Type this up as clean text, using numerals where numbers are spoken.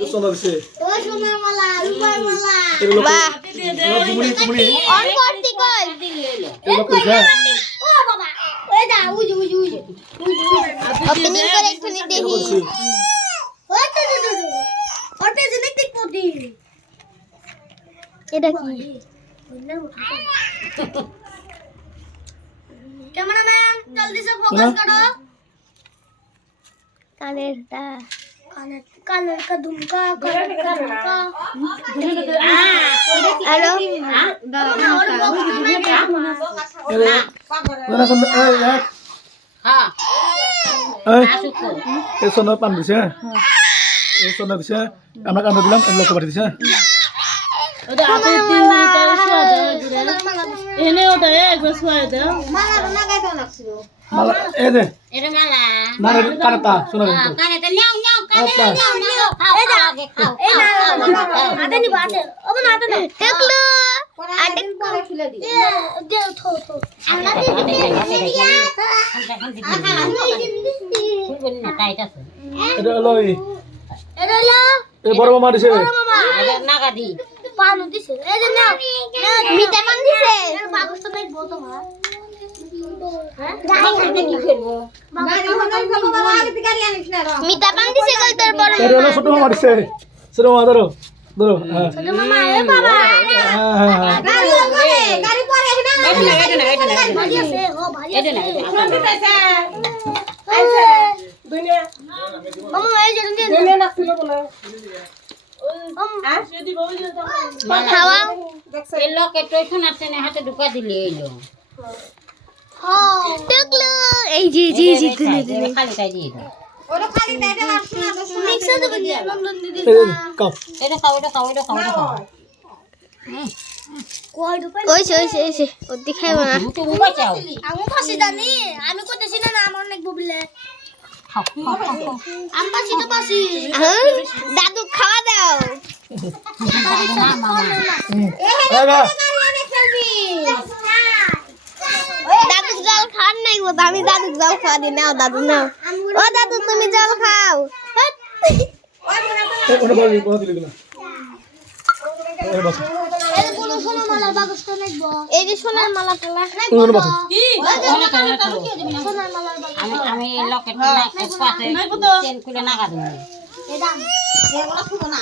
সোনা দিছে ও সোনার মালা রূপার মালা বাহ তুমি অন করতে কই এগুলো কইছা ও বাবা ওই দা উজ ওপেনিং করে একটুনি দেখি ওই তো ওতে জিনিস দেখ পড়ি এটা কি ক্যামেরাম্যান জলদি से फोकस करो কানের দা कानर का दुमका कानर का दुमका আরো और बॉक्स तो नहीं क्या সোনা সোনা এই হ্যাঁ এই আসুকো এই সোনা পান দিছে এই সোনা দিছে আমরা কান দিলাম এই লোক পাঠিয়ে দিছে ওটা আপনি 3 মিনিট শুয়া দাও দিরে এনে ওটা একবার শুয়া দাও माला ना गाइतो লাগছিল মালা এই দে এটা মালা না রে কানটা সোনা দিছে কানেতে নাও নাও কানেতে নাও নাও এই দা আগে খাও এই না আতে নি বাতে ও না আতে না দেখলো আতে করে খুলে দি দে থো থো আমরা দিদিয়া খুলবেন না টাইট আছে এটা লই এটা লা এই বড় মামা দিছে মামা এটা নাগাদি পানু দিছে এই যে নাও মিঠা মান দিছে বাগস তো নাই বত মা এটা কি করব মিঠা মান দিছে কই তোর বড় এটা হলো ছোট মামা দিছে ছোট মামা ধরো ধরো হ্যাঁ মামা এ বাবা হ্যাঁ গাড়ি পরে না এটা না ভাজি আছে ও ভাজি এটা না মামা এই যে মালা খাওয়া এই লোকে তো শোনাচ্ছে না হাতে ঢুকা দিলে এলো দেখলো এই যে দিলে খালি তাই দিয়ে দাও মিক্স আছে বুঝি লন্ডন দিদি এই কাপ এটা খাও এটা খাও এটা খাও এটা খাও কয় রুপাই ওইছে ও দেখাইবো না মুটো উবা চাও আমি পাশে জানি আমি কইতেছি না আমার অনেক ববিলে খাও আমি পাশে তো পাশে দাদু খাওয়া দাও না মামা এই না দাদু জল খান নাই গো আমি দাদু জল খাওয়া দি নাও দাদু নাও ও দাদু তুমি জল খাও ওটা বলি বলি দিলি না এই বাস এই কোন সোনা মালার বাগস তো নাইবো এই যে সোনার মালা টালা ওটা বাস সোনার মালার বাগস আমি লকেট না পাশে চেন খুলে নাগা দেব এই দাম এগুলো খুব না